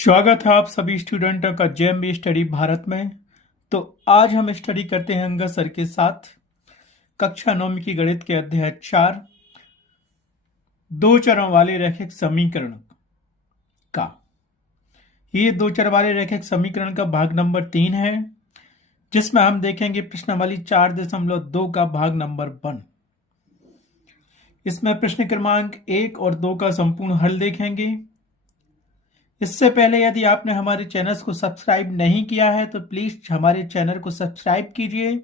स्वागत है आप सभी स्टूडेंटों का जेएमबी स्टडी भारत में। तो आज हम स्टडी करते हैं अंगद सर के साथ कक्षा 9 की गणित के अध्याय 4 दो चरों वाले रैखिक समीकरण का। ये दो चर वाले रैखिक समीकरण का भाग नंबर 3 है, जिसमें हम देखेंगे प्रश्नावली 4.2 का भाग नंबर 1। इसमें प्रश्न क्रमांक 1 और 2 का संपूर्ण हल देखेंगे। इससे पहले यदि आपने हमारे चैनल को सब्सक्राइब नहीं किया है तो प्लीज हमारे चैनल को सब्सक्राइब कीजिए,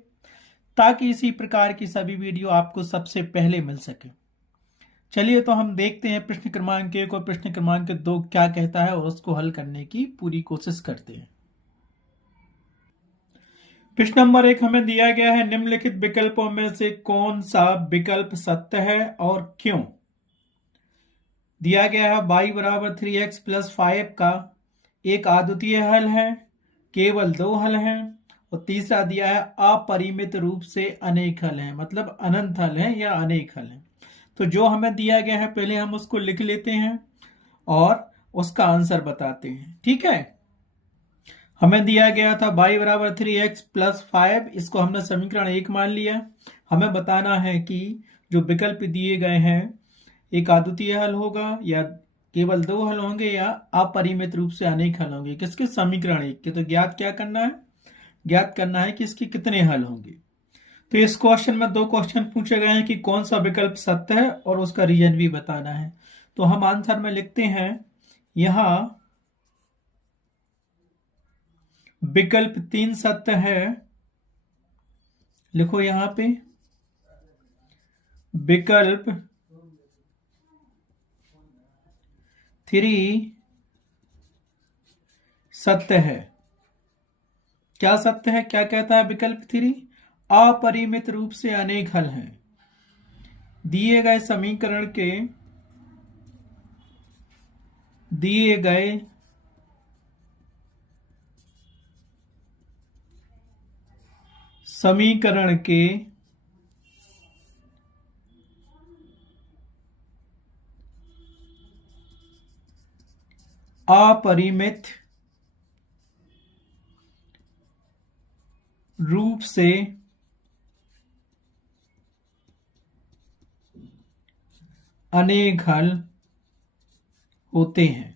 ताकि इसी प्रकार की सभी वीडियो आपको सबसे पहले मिल सके। चलिए तो हम देखते हैं प्रश्न क्रमांक 1 और प्रश्न क्रमांक 2 क्या कहता है और उसको हल करने की पूरी कोशिश करते हैं। प्रश्न नंबर 1 हमें दिया गया है, निम्नलिखित विकल्पों में से कौन सा विकल्प सत्य है और क्यों। दिया गया है y बराबर 3x प्लस 5 का एक अद्वितीय हल है, केवल 2 हल हैं, और तीसरा दिया है अपरिमित रूप से अनेक हल हैं, मतलब अनंत हल हैं या अनेक हल हैं। तो जो हमें दिया गया है पहले हम उसको लिख लेते हैं और उसका आंसर बताते हैं। ठीक है, हमें दिया गया था y बराबर 3x प्लस 5, इसको हमने समीकरण 1 मान लिया। हमें बताना है कि जो विकल्प दिए गए हैं एक अद्वितीय हल होगा या केवल 2 हल होंगे या अपरिमित रूप से अनेक हल होंगे किसके, समीकरण 1 के। तो ज्ञात क्या करना है, ज्ञात करना है कि इसके कितने हल होंगे। तो इस क्वेश्चन में 2 क्वेश्चन पूछे गए हैं कि कौन सा विकल्प सत्य है और उसका रीजन भी बताना है। तो हम आंसर में लिखते हैं, यहां विकल्प 3 सत्य है। लिखो यहां पे विकल्प 3 सत्य है। क्या सत्य है, क्या कहता है विकल्प 3? अपरिमित रूप से अनेक हल हैं। दिए गए समीकरण के दिए गए समीकरण के अपरिमित रूप से अनेक हल होते हैं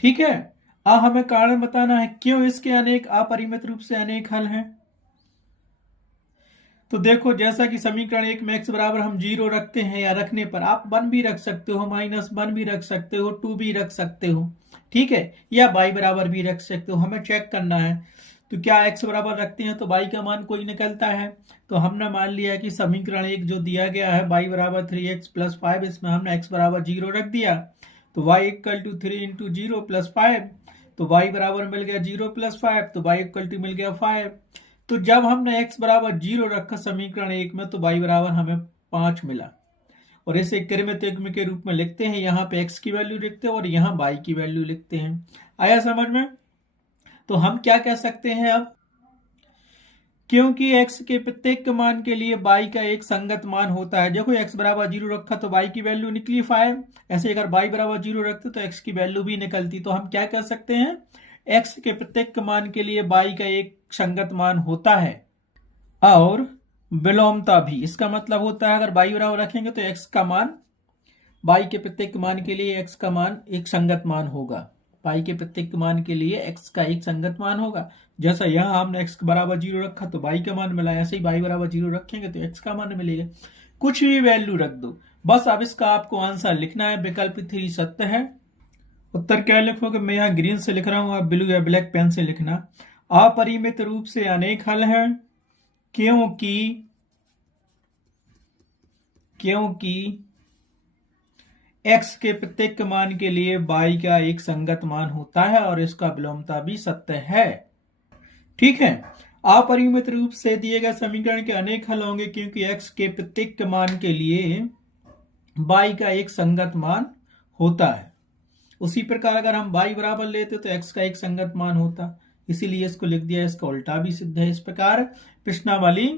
ठीक है। अब हमें कारण बताना है क्यों इसके अनेक अपरिमित रूप से अनेक हल हैं। तो देखो, जैसा कि समीकरण 1 में x बराबर हम 0 रखते हैं, या रखने पर आप 1 भी रख सकते हो, -1 भी रख सकते हो, 2 भी रख सकते हो, ठीक है, या y बराबर भी रख सकते हो। हमें चेक करना है तो क्या x बराबर रखते हैं तो y का मान कोई निकलता है। तो हमने मान लिया कि समीकरण 1 जो दिया गया है y बराबर 3x प्लस 5, इसमें हमने x बराबर 0 रख दिया। तो y equal to 3 into 0 plus 5, तो y बराबर मिल गया 0 प्लस 5, तो y इक्वल टू मिल गया 5। तो जब हमने x बराबर 0 रखा समीकरण 1 में तो y बराबर हमें 5 मिला, और इसे क्रमित युग्म के रूप में लिखते हैं। यहाँ पे x की वैल्यू लिखते हैं और यहाँ y की वैल्यू लिखते हैं। आया समझ में? तो हम क्या कह सकते हैं अब, क्योंकि x के प्रत्येक मान के लिए y का एक संगत मान होता है। देखो, x बराबर 0 रखा तो y की वैल्यू निकली 5, ऐसे अगर y बराबर 0 रखते तो x की वैल्यू भी निकलती। तो हम क्या कह सकते हैं, x के प्रत्येक मान के लिए y का एक संगत मान होता है और विलोमता भी। इसका मतलब होता है अगर y बराबर रखेंगे तो x का मान, y के प्रत्येक मान के लिए x का मान एक संगत मान होगा, y के प्रत्येक मान के लिए x का एक संगत मान होगा। जैसा यहाँ हमने x बराबर 0 रखा तो y का मान मिला, ऐसे ही y बराबर 0 रखेंगे तो x का मान मिलेगा। कुछ भी वैल्यू रख दो बस। अब इसका आपको आंसर लिखना है। विकल्प 3 सत्य है। उत्तर क्या लिखोगे, मैं यहाँ ग्रीन से लिख रहा हूं, आप ब्लू या ब्लैक पेन से लिखना। अपरिमित रूप से अनेक हल हैं क्योंकि x के प्रत्येक मान के लिए y का एक संगत मान होता है और इसका विलोमता भी सत्य है। ठीक है, अपरिमित रूप से दिए गए समीकरण के अनेक हल होंगे क्योंकि x के प्रत्येक मान के लिए y का एक संगत मान होता है। उसी प्रकार अगर हम y बराबर लेते तो x का एक संगत मान होता, इसीलिए इसको लिख दिया। इसका उल्टा भी सिद्ध है। इस प्रकार प्रश्नावली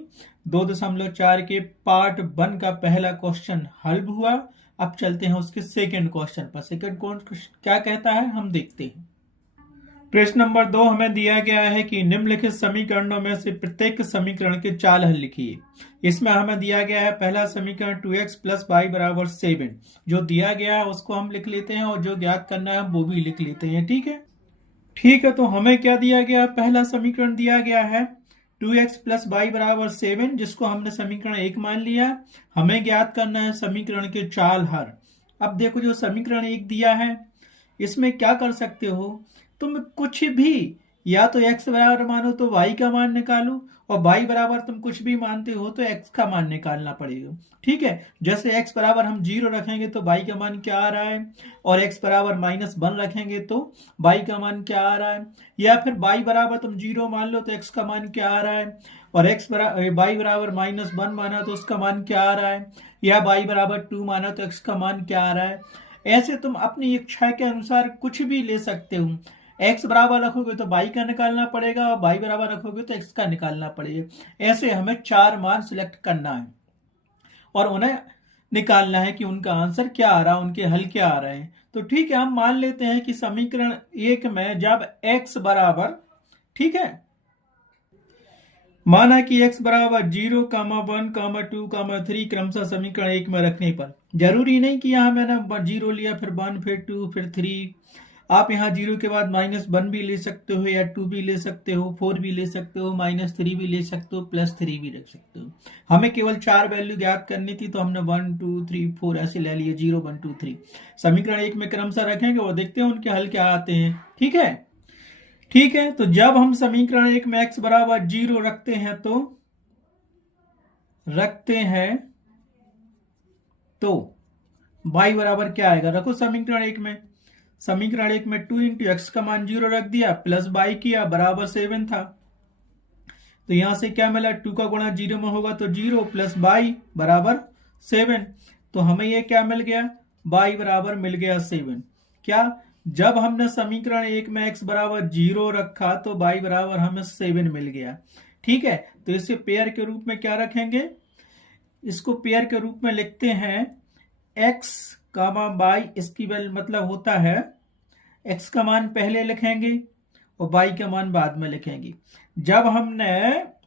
2.4 के पार्ट 1 का पहला क्वेश्चन हल हुआ। अब चलते हैं उसके सेकंड क्वेश्चन पर। सेकंड क्वेश्चन क्या कहता है हम देखते हैं। प्रश्न नंबर 2 हमें दिया गया है कि निम्नलिखित समीकरणों में से प्रत्येक समीकरण के 4 हल लिखिए। इसमें हमें दिया गया है पहला समीकरण 2x प्लस वाई बराबर 7। जो दिया गया है उसको हम लिख लेते हैं और जो ज्ञात करना है वो भी लिख लेते हैं। ठीक है, तो हमें क्या दिया गया, पहला समीकरण दिया गया है 2x प्लस वाई बराबर 7, जिसको हमने समीकरण 1 मान लिया। हमें ज्ञात करना है समीकरण के 4 हल। अब देखो जो समीकरण 1 दिया है इसमें क्या कर सकते हो तुम, कुछ भी, या तो x बराबर मानो तो y का मान निकालो, और y बराबर तुम कुछ भी मानते हो तो x का मान निकालना पड़ेगा। ठीक है, जैसे x बराबर हम 0 रखेंगे तो y का मान क्या आ रहा है, और x बराबर -1 रखेंगे तो y का मान क्या आ रहा है, या फिर y बराबर तुम 0 मान लो तो x का मान क्या आ रहा है, और y बराबर -1 माना तो उसका मान क्या आ रहा है, या y बराबर 2 माना तो x का मान क्या आ रहा है। ऐसे तुम अपनी इच्छा के अनुसार कुछ भी ले सकते हो। x बराबर रखोगे तो y का निकालना पड़ेगा, और y बराबर रखोगे तो x का निकालना पड़ेगा। ऐसे हमें 4 मान सिलेक्ट करना है और उन्हें निकालना है कि उनका आंसर क्या आ रहा है, उनके हल क्या आ रहे हैं। तो ठीक है, हम मान लेते हैं कि समीकरण 1 में जब x बराबर, ठीक है, माना कि x बराबर 0, 1, 2, 3 क्रमशः समीकरण 1 में रखने पर, जरूरी नहीं कि यहाँ मैंने 0 लिया फिर 1 फिर 2 फिर 3, आप यहाँ 0 के बाद -1 भी ले सकते हो, या 2 भी ले सकते हो, 4 भी ले सकते हो, -3 भी ले सकते हो, +3 भी रख सकते हो। हमें केवल 4 वैल्यू ज्ञात करनी थी तो हमने 1 2 3 4 ऐसे ले लिए, 0 1 2 3। समीकरण 1 में क्रमशः रखेंगे और देखते हैं उनके हल क्या आते हैं। ठीक है, तो जब हम समीकरण 1 में x बराबर 0 रखते हैं तो y बराबर क्या आएगा, रखो समीकरण 1 में। समीकरण 1 में 2 इंटू एक्स का मान 0 रख दिया, प्लस y किया, बराबर 7 था। तो यहां से क्या मिला, 2 का गुणा 0 में होगा तो 0 प्लस y बराबर 7। तो हमें ये क्या मिल गया, y बराबर मिल गया 7। क्या, जब हमने समीकरण 1 में x बराबर 0 रखा तो y बराबर हमें 7 मिल गया। ठीक है, तो इसे पेयर के रूप में क्या रखेंगे, इसको पेयर के रूप में लिखते हैं x कामा y, इसकी वैल्यू मतलब होता है x का मान पहले लिखेंगे और y का मान बाद में लिखेंगे। जब हमने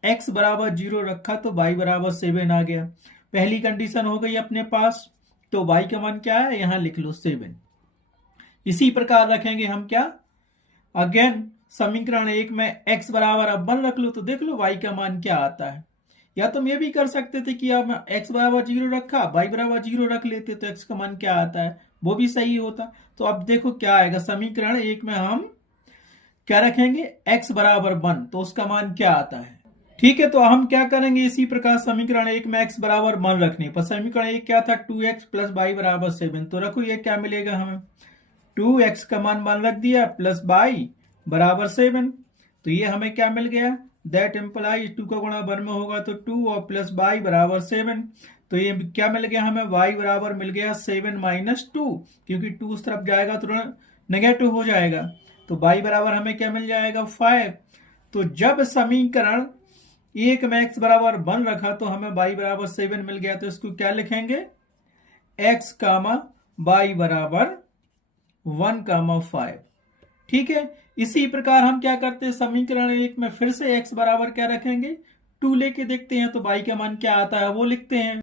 x बराबर 0 रखा तो y बराबर 7 आ गया, पहली कंडीशन हो गई अपने पास। तो y का मान क्या है, यहां लिख लो 7। इसी प्रकार रखेंगे हम क्या, अगेन समीकरण 1 में x बराबर अब 1 रख लो तो देख लो y का मान क्या आता है। या तुम ये भी कर सकते थे कि अब x बराबर 0 रखा, y बराबर 0 रख लेते तो x का मान क्या आता है, वो भी सही होता। तो अब देखो क्या आएगा, समीकरण 1 में हम क्या रखेंगे, x बराबर 1, तो उसका मान क्या आता है। ठीक है, तो हम क्या करेंगे, इसी प्रकार समीकरण 1 में x बराबर 1 रखने पर, समीकरण 1 क्या था, 2x प्लस y बराबर 7, तो रखो ये क्या मिलेगा हमें, 2x का मान 1 रख दिया प्लस y बराबर 7। तो ये हमें क्या मिल गया, दैट इम्प्लाइज 2 का गुणा 1 में होगा तो 2 और प्लस y बराबर 7। तो ये क्या मिल गया हमें, y बराबर मिल गया 7 - 2, क्योंकि 2 उस तरफ जाएगा तो नेगेटिव हो जाएगा। तो y बराबर हमें क्या मिल जाएगा, 5। तो जब समीकरण 1 में x बराबर 1 रखा तो हमें y बराबर 7 मिल गया, तो इसको क्या लिखेंगे, x कामा y बराबर 1,5। ठीक है, इसी प्रकार हम क्या करते हैं, समीकरण 1 में फिर से x बराबर क्या रखेंगे, 2 लेके देखते हैं तो y का मान क्या आता है वो लिखते हैं।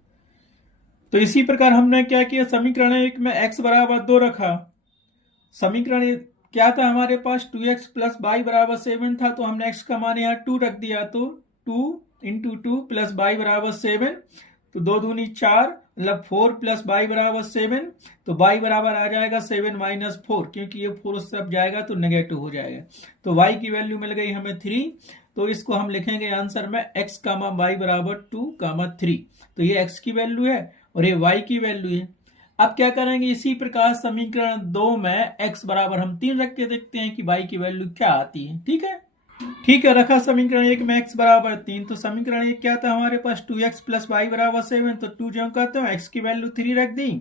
तो इसी प्रकार हमने क्या किया, समीकरण 1 में x बराबर 2 रखा, समीकरण क्या था हमारे पास, 2x प्लस y बराबर 7 था, तो हमने x का मान यहाँ 2 रख दिया, तो 2 इंटू 2 प्लस y बराबर 7, तो 2 दूनी 4, मतलब 4 प्लस y बराबर 7, तो y बराबर आ जाएगा 7 - 4, क्योंकि ये 4 उस तरफ जाएगा तो नेगेटिव हो जाएगा। तो y की वैल्यू मिल गई हमें 3, तो इसको हम लिखेंगे आंसर में x कामा y बराबर 2,3। तो ये x की वैल्यू है और ये y की वैल्यू है। अब क्या करेंगे, इसी प्रकार समीकरण 2 में x बराबर हम 3 रख के देखते हैं कि y की वैल्यू क्या आती है। ठीक है, रखा समीकरण 1 में x बराबर 3, तो समीकरण 1 क्या था हमारे पास, 2x प्लस y बराबर 7, तो 2 जो कहते हैं x की वैल्यू 3 रख दी,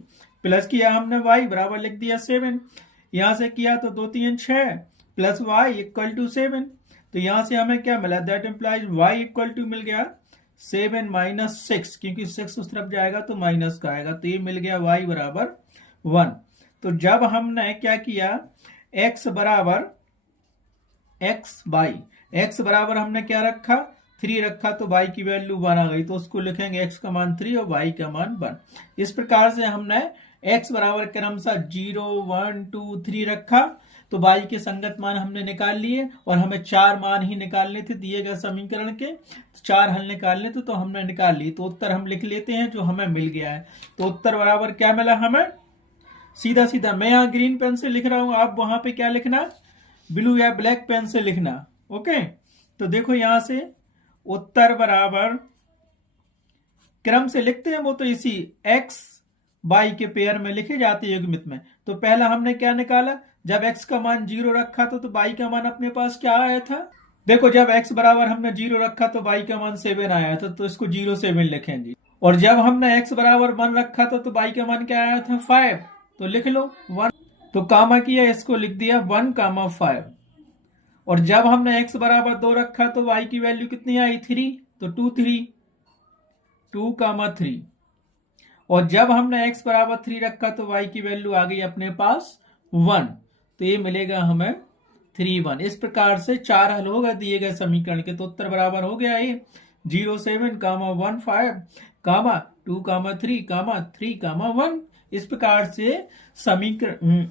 प्लस किया हमने y बराबर लिख दिया 7, यहां से किया तो 2 3 6 प्लस y इक्वल टू 7। तो यहां से हमें क्या मिला, that implies y equal to मिल गया 7 माइनस 6, क्योंकि 6 उस तरफ जाएगा तो माइनस का आएगा, तो ये मिल गया y बराबर 1। तो जब हमने क्या किया, x बराबर x बराबर हमने क्या रखा, 3 रखा, तो y की वैल्यू 1 आ गई, तो उसको लिखेंगे x का मान 3 और y का मान 1। इस प्रकार से हमने x बराबर क्रमशः 0, 1, 2, 3 रखा, तो y के संगत मान हमने निकाल लिए, और हमें 4 मान ही निकालने थे दिए गए समीकरण के, 4 हल निकालने थे, तो हमने निकाल ली। तो उत्तर हम लिख लेते हैं जो हमें मिल गया है। तो उत्तर बराबर क्या मिला हमें, सीधा सीधा मैं यहाँ ग्रीन पेन से लिख रहा हूं, आप वहां पे क्या लिखना, ब्लू या ब्लैक पेन से लिखना। ओके, तो देखो यहां से उत्तर बराबर क्रम से लिखते हैं वो तो इसी x y के पेयर में लिखे जाते हैं युग्मित में। तो पहला हमने क्या निकाला, जब x का मान 0 रखा था तो y का मान अपने पास क्या आया था, देखो जब x बराबर हमने 0 रखा तो y का मान 7 आया था, तो इसको 0 7 लिखेंगे। और जब हमने x बराबर 1 रखा था तो y का मान क्या आया था 5, तो लिख लो 1, तो कामा किया, इसको लिख दिया 1,5। और जब हमने x बराबर 2 रखा तो y की वैल्यू कितनी आई 3, तो 2,3। और जब हमने x बराबर 3 रखा तो y की वैल्यू आ गई अपने पास 1, तो ये मिलेगा हमें 3, 1। इस प्रकार से 4 हल हो गए दिए गए समीकरण के। तो उत्तर बराबर हो गया ये 0, 7, 1, 5, 2, 3, 1। इस प्रकार से समीकरण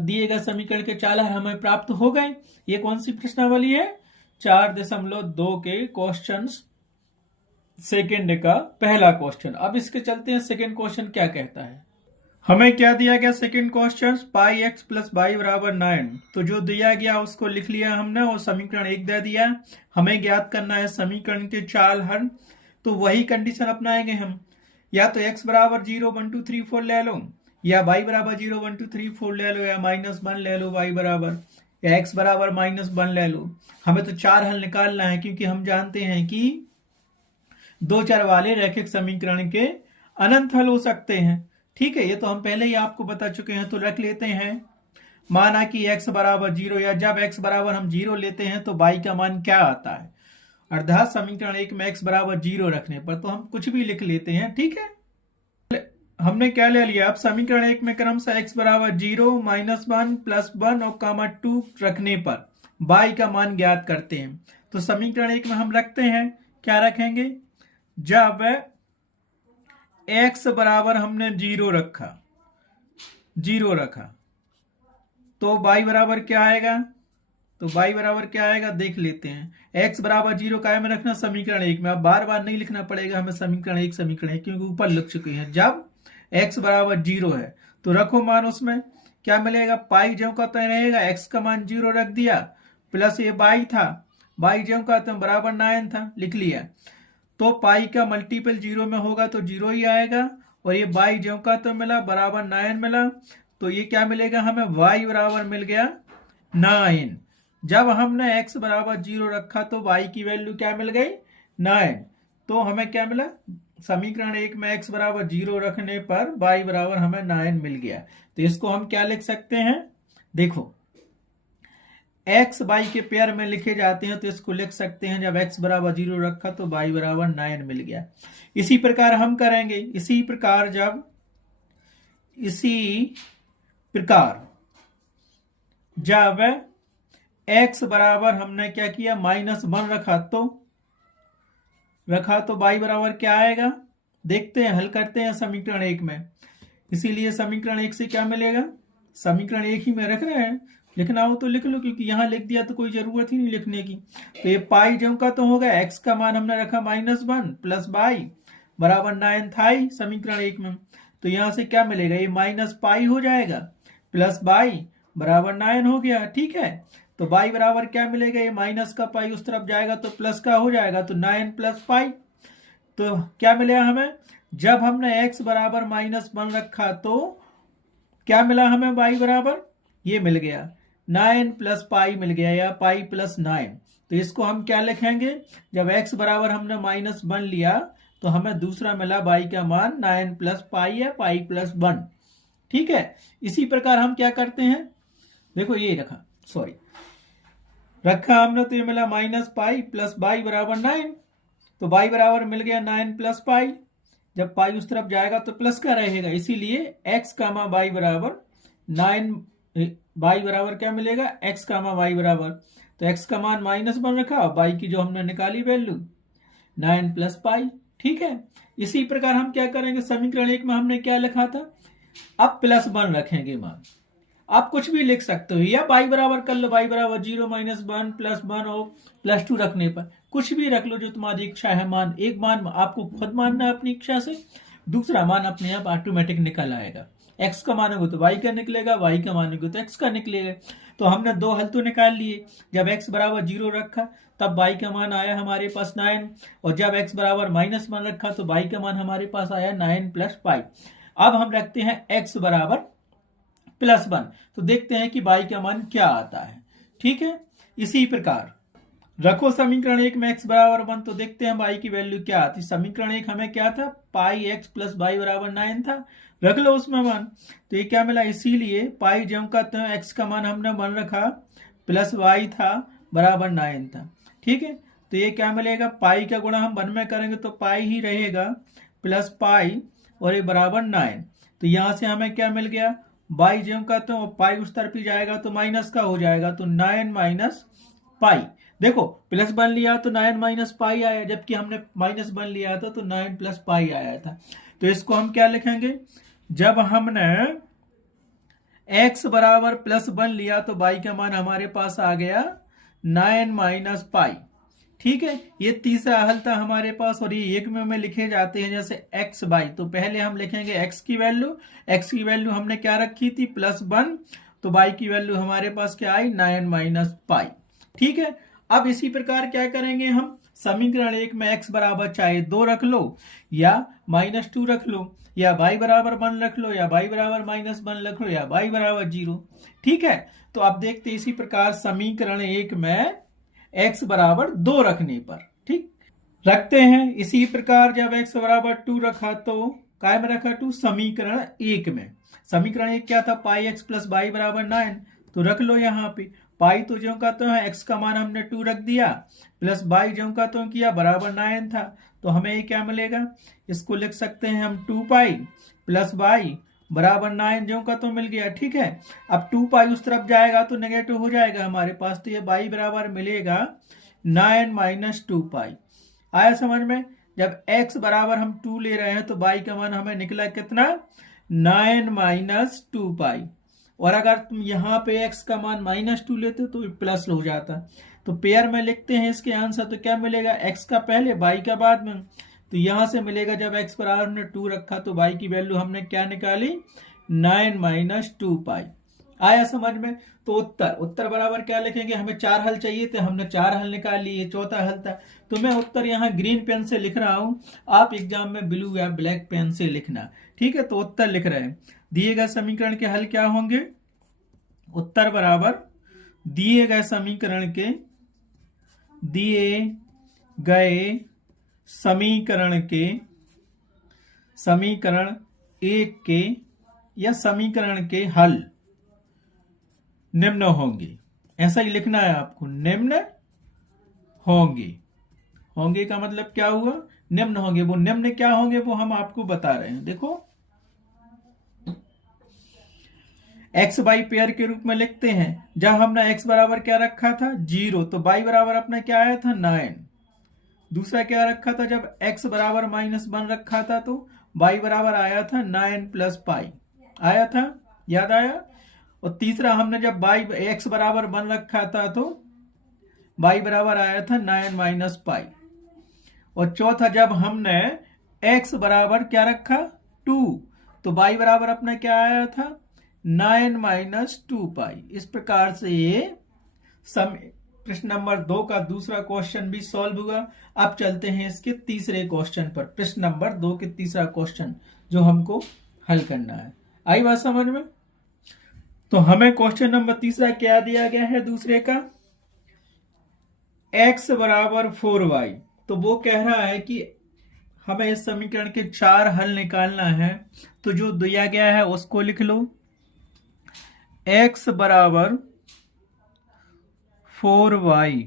दिए गए समीकरण के 4 हल हमें प्राप्त हो गए। ये कौन सी प्रश्नावली है, 4.2 के क्वेश्चन सेकेंड का पहला क्वेश्चन। अब इसके चलते हैं सेकेंड क्वेश्चन क्या कहता है। हमें क्या दिया गया सेकेंड क्वेश्चन, पाई एक्स प्लस y बराबर 9। तो जो दिया गया उसको लिख लिया हमने और समीकरण 1 दे दिया। हमें ज्ञात करना है समीकरण के 4 हल। तो वही कंडीशन अपनाएंगे हम, या तो x बराबर 0, 1, 2, 3, 4 ले लो, या y बराबर 0, 1, 2, 3, 4 ले लो, या -1 ले लो y बराबर, या x बराबर -1 ले लो। हमें तो 4 हल निकालना है, क्योंकि हम जानते हैं कि 2 चर वाले रैखिक समीकरण के अनंत हल हो सकते हैं। ठीक है, ये तो हम पहले ही आपको बता चुके हैं। तो रख लेते हैं, माना कि x बराबर 0, या जब x बराबर हम 0 लेते हैं तो y का मान क्या आता है, अर्थात समीकरण 1 में x बराबर 0 रखने पर तो हम कुछ भी लिख लेते हैं। ठीक है, हमने क्या ले लिया, अब समीकरण 1 में क्रमशः x बराबर 0, -1, +1 और 2 रखने पर y का मान ज्ञात करते हैं। तो समीकरण 1 में हम रखते हैं, क्या रखेंगे, जब x बराबर हमने 0 रखा तो y बराबर क्या आएगा, तो y बराबर क्या आएगा देख लेते हैं। x बराबर 0 काय में रखना, समीकरण 1 में। अब बार बार नहीं लिखना पड़ेगा हमें समीकरण 1 क्योंकि ऊपर लिख चुके हैं। जब x बराबर 0 है तो रखो मान, उसमें क्या मिलेगा, पाई ज्यों का तो रहेगा, x का मान 0 रख दिया, प्लस ये y था, y ज्यों का तो बराबर 9 था, लिख लिया। तो पाई का मल्टीपल 0 में होगा तो 0 ही आएगा, और ये y ज्यों का तो मिला बराबर 9 मिला, तो ये क्या मिलेगा हमें, y बराबर मिल गया 9। जब हमने x बराबर 0 रखा तो y की वैल्यू क्या मिल गई 9, तो हमें क्या मिला, समीकरण 1 में x बराबर 0 रखने पर y बराबर हमें 9 मिल गया। तो इसको हम क्या लिख सकते हैं, देखो x y के पेयर में लिखे जाते हैं, तो इसको लिख सकते हैं, जब x बराबर 0 रखा तो y बराबर 9 मिल गया। इसी प्रकार हम करेंगे, इसी प्रकार जब x बराबर हमने क्या किया, -1 रखा तो y बराबर क्या आएगा, देखते हैं, हल करते हैं समीकरण 1 में। इसीलिए समीकरण 1 से क्या मिलेगा, समीकरण 1 ही में रख रहे हैं, लिखना हो तो लिख लो, क्योंकि यहां लिख दिया तो कोई जरूरत ही नहीं लिखने की। तो ये पाई ज्यों का तो होगा, x का मान हमने रखा -1 प्लस y बराबर 9 था ही समीकरण 1 में, तो यहां से क्या मिलेगा, ये -पाई हो जाएगा, प्लस y बराबर 9 हो गया। ठीक है, तो y बराबर क्या मिलेगा, ये माइनस का पाई उस तरफ जाएगा तो प्लस का हो जाएगा, तो 9 + पाई। तो क्या मिलेगा हमें, जब हमने x बराबर -1 रखा तो क्या मिला हमें, y बराबर ये मिल गया 9 + पाई मिल गया, या पाई + 9। तो इसको हम क्या लिखेंगे, जब x बराबर हमने -1 लिया तो हमें दूसरा मिला y का मान 9 + पाई या पाई + 1। ठीक है, इसी प्रकार हम क्या करते हैं, देखो ये रखा हमने, तो ये मिला -पाई + y बराबर 9। तो y बराबर मिल गया 9 प्लस पाई। जब पाई उस तरफ जाएगा तो प्लस का रहेगा, इसीलिए x कामा y बराबर 9, y बराबर क्या मिलेगा, x कामा y बराबर, तो x का मान -1 रखा, y की जो हमने निकाली वैल्यू 9 प्लस पाई। ठीक है, इसी प्रकार हम क्या करेंगे, समीकरण 1 में हमने क्या लिखा था, अब +1 रखेंगे मान। आप कुछ भी लिख सकते हो, या y बराबर कर लो, y बराबर 0 -1 +1 और +2 रखने पर कुछ भी रख लो जो तुम्हारी इच्छा है मान। एक मान आपको खुद मानना है अपनी इच्छा से, दूसरा मान अपने आप ऑटोमेटिक निकल आएगा। x का मानोगे तो y का निकलेगा, y का मानोगे तो x का निकलेगा। तो हमने दो हल तो निकाल लिए। जब x बराबर 0 रखा तब y का मान आया हमारे पास 9, और जब x बराबर -1 रखा तो y का मान हमारे पास आया 9 प्लस पाई। अब हम रखते हैं x बराबर +1, तो देखते हैं कि y का मान क्या आता है। ठीक है, इसी प्रकार रखो समीकरण 1 में x बराबर 1, तो देखते हैं y की वैल्यू क्या आती। समीकरण 1 हमें क्या था, पाई x प्लस y बराबर 9 था, रख लो उसमें मान, तो ये क्या मिला, इसीलिए पाई ज्यों का त्यों x का मान हमने 1 रखा, प्लस y था बराबर 9 था। ठीक है, तो ये क्या मिलेगा, पाई का गुणा हम 1 में करेंगे तो पाई ही रहेगा, प्लस पाई और ये बराबर 9। तो यहां से हमें क्या मिल गया, y ज्यों का त्यों पाई उस तरफ ही जाएगा तो माइनस का हो जाएगा, तो 9 माइनस पाई। देखो +1 लिया तो 9 माइनस पाई आया, जबकि हमने -1 लिया था तो 9 प्लस पाई आया था। तो इसको हम क्या लिखेंगे, जब हमने x बराबर +1 लिया तो y का मान हमारे पास आ गया 9 माइनस पाई। ठीक है, ये तीसरा हल था हमारे पास, और ये एक में लिखे जाते हैं जैसे x बाई। तो पहले हम लिखेंगे x की वैल्यू हमने क्या रखी थी, +1, तो y की वैल्यू हमारे पास क्या आई, 9 माइनस पाई। ठीक है, अब इसी प्रकार क्या करेंगे हम, समीकरण 1 में x बराबर चाहे 2 रख लो या -2 रख लो, या y बराबर 1 रख लो, या y बराबर -1 रख लो, या y बराबर 0। ठीक है, तो अब देखते इसी प्रकार समीकरण 1 में x बराबर 2 रखने पर, ठीक रखते हैं। इसी प्रकार जब x बराबर 2 रखा तो काय में रखा 2, समीकरण 1 में। समीकरण 1 क्या था, पाई x प्लस y बराबर 9, तो रख लो यहाँ पे, पाई तो ज्यों का त्यों है, x का मान हमने 2 रख दिया, प्लस y ज्यों का त्यों किया, बराबर 9 था, तो हमें ये क्या मिलेगा, इसको लिख सकते हैं हम 2 पाई प्लस y बराबर 9 ज्यों का तो मिल गया। ठीक है, अब 2 पाई उस तरफ जाएगा तो नेगेटिव हो जाएगा हमारे पास, तो ये y बराबर मिलेगा 9 माइनस 2 पाई। आया समझ में, जब x बराबर हम 2 ले रहे हैं तो y का मान हमें निकला कितना, 9 माइनस 2 पाई। और अगर तुम यहाँ पे x का मान -2 लेते तो प्लस हो जाता। तो पेयर में लिखते हैं इसके आंसर, तो क्या मिलेगा, x का पहले y का बाद में। तो यहां से मिलेगा, जब x बराबर हमने 2 रखा तो y की वैल्यू हमने क्या निकाली, 9 माइनस 2 पाई। आया समझ में। तो उत्तर बराबर क्या लिखेंगे, हमें 4 हल चाहिए थे, हमने 4 हल निकाल लिए, चौथा हल था। तो मैं उत्तर यहाँ ग्रीन पेन से लिख रहा हूं, आप एग्जाम में ब्लू या ब्लैक पेन से लिखना। ठीक है, तो उत्तर लिख रहे हैं, दिए गए समीकरण के हल क्या होंगे, उत्तर बराबर दिए गए समीकरण के, दिए गए समीकरण के, समीकरण 1 के या समीकरण के हल निम्न होंगे। ऐसा ही लिखना है आपको, निम्न होंगे। होंगे का मतलब क्या हुआ, निम्न होंगे। वो निम्न क्या होंगे वो हम आपको बता रहे हैं। देखो x y पेयर के रूप में लिखते हैं। जब हमने x बराबर क्या रखा था, 0, तो y बराबर अपना क्या आया था, 9। दूसरा क्या रखा था, जब x बराबर -1 रखा था तो y बराबर आया था 9 प्लस पाई, आया था, याद आया। और तीसरा हमने जब x बराबर 1 रखा था तो y बराबर आया था 9 माइनस पाई। और चौथा जब हमने x बराबर क्या रखा, 2, तो y बराबर अपना क्या आया था, 9 माइनस 2 पाई। इस प्रकार से ये प्रश्न नंबर 2 का दूसरा क्वेश्चन भी सॉल्व हुआ। अब चलते हैं इसके तीसरे क्वेश्चन पर, प्रश्न नंबर 2 के तीसरा क्वेश्चन जो हमको हल करना है। आई बात समझ में। तो हमें क्वेश्चन नंबर तीसरा क्या दिया गया है, दूसरे का x बराबर 4y। तो वो कह रहा है कि हमें इस समीकरण के 4 हल निकालना है। तो जो दिया गया है उसको लिख लो, x बराबर 4y,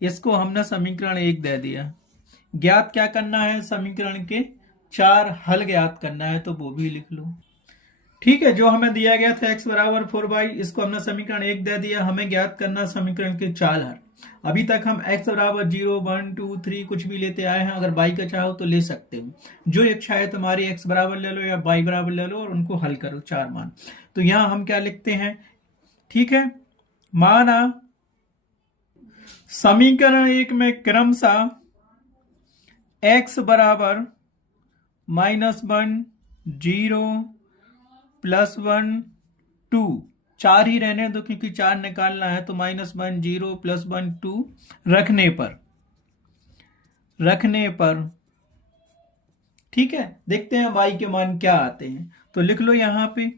इसको हमने समीकरण 1 दे दिया। ज्ञात क्या करना है, समीकरण के 4 हल ज्ञात करना है, तो वो भी लिख लो। ठीक है, जो हमें दिया गया था x बराबर 4y, इसको हमने समीकरण 1 दे दिया, हमें ज्ञात करना समीकरण के 4 हल। अभी तक हम x बराबर 0, 1, 2, 3 कुछ भी लेते आए हैं, अगर y का चाहो तो ले सकते हो, जो इच्छा है तुम्हारी, x बराबर ले लो या y बराबर ले लो और उनको हल करो 4 मान। तो यहां हम क्या लिखते हैं, ठीक है, माना समीकरण 1 में क्रमशः x बराबर -1, 0, +1, 2, 4 ही रहने दो क्योंकि 4 निकालना है, तो -1, 0, +1, 2 रखने पर ठीक है, देखते हैं y के मान क्या आते हैं। तो लिख लो यहां पे,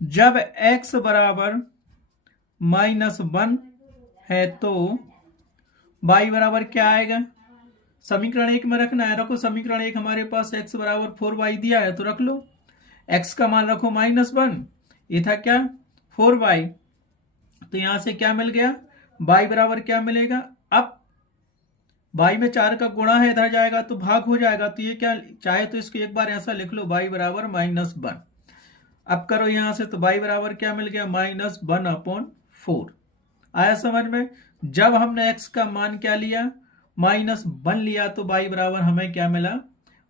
जब x बराबर -1 है तो y बराबर क्या आएगा, समीकरण 1 में रखना है, रखो समीकरण 1, हमारे पास x बराबर 4y दिया है, तो रख लो, x का मान रखो -1, ये था क्या 4y, तो यहां से क्या मिल गया, y बराबर क्या मिलेगा, अब y में 4 का गुणा है, इधर जाएगा तो भाग हो जाएगा, तो ये क्या, चाहे तो इसको एक बार ऐसा लिख लो, y बराबर -1। अब करो यहां से, तो y बराबर क्या मिल गया, -1/4। आया समझ में। जब हमने x का मान क्या लिया, -1 लिया, तो y बराबर हमें क्या मिला,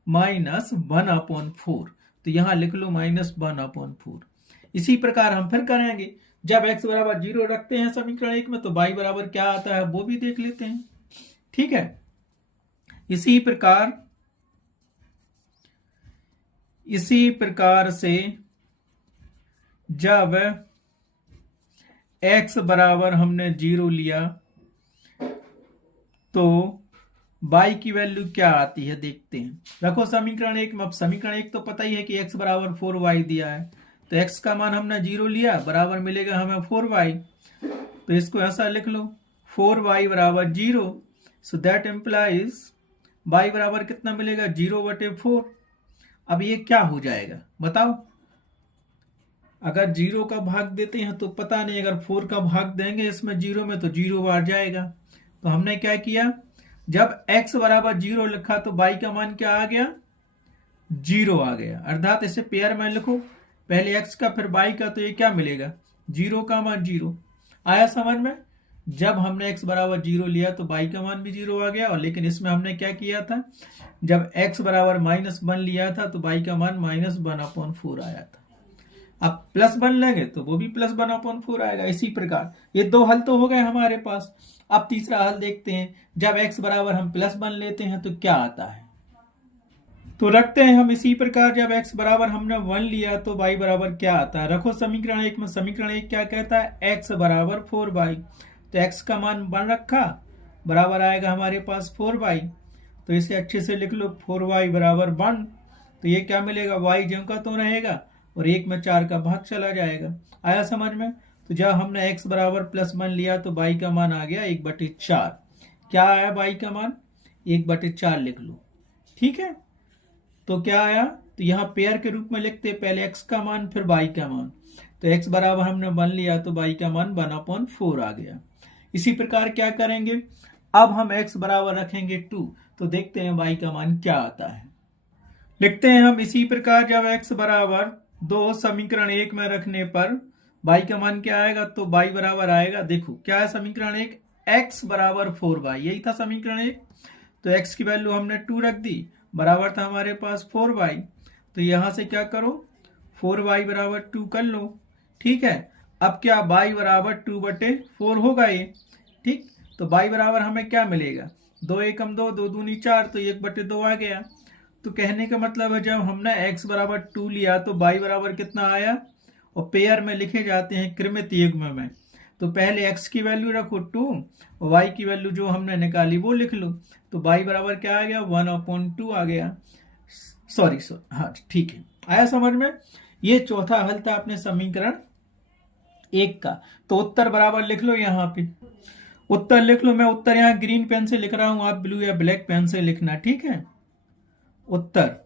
-1/4। तो यहां लिख लो -1/4। इसी प्रकार हम फिर करेंगे, जब x बराबर 0 रखते हैं समीकरण 1 में, तो y बराबर क्या आता है वो भी देख लेते हैं। ठीक है, इसी प्रकार से जब x बराबर हमने 0 लिया तो y की वैल्यू क्या आती है देखते हैं। रखो समीकरण 1 में, अब समीकरण 1 तो पता ही है कि x बराबर 4y दिया है, तो x का मान हमने 0 लिया, बराबर मिलेगा हमें 4y, तो इसको ऐसा लिख लो, 4y बराबर 0, सो दैट इम्प्लाइज y बराबर कितना मिलेगा, 0/4। अब ये क्या हो जाएगा बताओ, अगर 0 का भाग देते हैं तो पता नहीं, अगर 4 का भाग देंगे इसमें 0 में तो 0 बार जाएगा। तो हमने क्या किया, जब x बराबर 0 लिखा तो y का मान क्या आ गया, 0 आ गया, अर्थात इसे पेयर में लिखो, पहले x का फिर y का, तो ये क्या मिलेगा, 0 का मान 0। आया समझ में। जब हमने x बराबर 0 लिया तो y का मान भी 0 आ गया, और लेकिन इसमें हमने क्या किया था, जब x बराबर -1 लिया था तो y का मान -1/4 आया था। अब +1 लेंगे तो वो भी +1/4 आएगा। इसी प्रकार ये 2 हल तो हो गए हमारे पास। अब तीसरा हल देखते हैं, जब x बराबर हम +1 लेते हैं तो क्या आता है, तो रखते हैं हम इसी प्रकार, जब x बराबर हमने 1 लिया तो y बराबर क्या आता है। रखो समीकरण 1 में, समीकरण 1 क्या कहता है, x बराबर 4y, तो x का मान 1 रखा, बराबर आएगा हमारे पास 4y, तो इसे अच्छे से लिख लो, 4y बराबर 1, तो ये क्या मिलेगा, y ज्यों का तो रहेगा और 1 में 4 का भाग चला जाएगा। आया समझ में। तो जब हमने x बराबर +1 लिया तो y का मान आ गया 1/4। क्या आया y का मान, 1/4 लिख लो। ठीक है, तो क्या आया, तो यहाँ पेयर के रूप में लिखते, पहले x का मान फिर y का मान, तो x बराबर हमने 1 लिया तो y का मान 1/4 आ गया। इसी प्रकार क्या करेंगे, अब हम x बराबर रखेंगे 2, तो देखते हैं y का मान क्या आता है। लिखते हैं हम इसी प्रकार, जब x बराबर 2 समीकरण 1 में रखने पर y का मान क्या आएगा, तो y बराबर आएगा, देखो क्या है समीकरण 1, x बराबर 4y, यही था समीकरण 1, तो x की वैल्यू हमने 2 रख दी, बराबर था हमारे पास 4y, तो यहां से क्या करो, 4y बराबर 2 कर लो। ठीक है, अब क्या, y बराबर 2/4 होगा ये। ठीक, तो y बराबर हमें क्या मिलेगा, 2 एकम 2, 2 दूनी 4, तो 1/2 आ गया। तो कहने का मतलब है, जब हमने x बराबर 2 लिया तो y बराबर कितना आया, और पेयर में लिखे जाते हैं क्रमित युग्म में, तो पहले x की वैल्यू रखो 2 और y की वैल्यू जो हमने निकाली वो लिख लो, तो y बराबर क्या आ गया, 1/2 आ गया। सॉरी हाँ ठीक है, आया समझ में। ये चौथा हल था अपने समीकरण 1 का। तो उत्तर बराबर लिख लो, यहाँ पे उत्तर लिख लो, मैं उत्तर यहाँ ग्रीन पेन से लिख रहा हूं, आप ब्लू या ब्लैक पेन से लिखना। ठीक है, उत्तर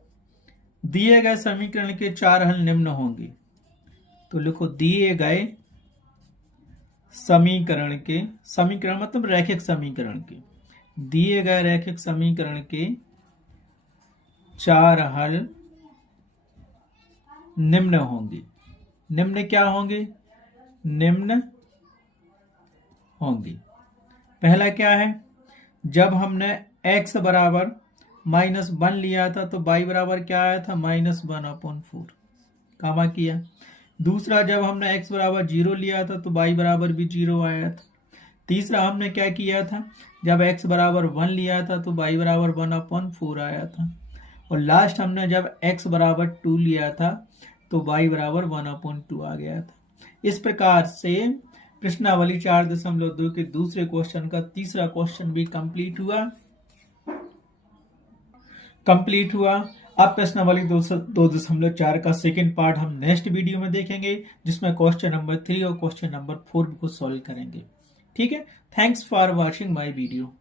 दिए गए समीकरण के 4 हल निम्न होंगे, तो लिखो दिए गए समीकरण मतलब रैखिक समीकरण के दिए गए रैखिक समीकरण के 4 हल निम्न होंगे। निम्न क्या होंगे? निम्न होंगे। पहला क्या है? जब हमने x बराबर -1 लिया था तो y बराबर क्या आया था? -1/4 कामा किया। दूसरा, जब हमने x बराबर 0 लिया था तो y बराबर भी 0 आया था। तीसरा, हमने क्या किया था? जब x बराबर 1 लिया था तो y बराबर 1/4 आया था। और लास्ट, हमने जब x बराबर 2 लिया था तो y बराबर 1/2 आ गया था। इस प्रकार से प्रश्नावली 4.2 के दूसरे क्वेश्चन का तीसरा क्वेश्चन भी कंप्लीट हुआ। अब प्रश्नावली 2.4 का सेकंड पार्ट हम नेक्स्ट वीडियो में देखेंगे, जिसमें क्वेश्चन नंबर 3 और क्वेश्चन नंबर 4 को सॉल्व करेंगे। ठीक है, thanks for watching my video.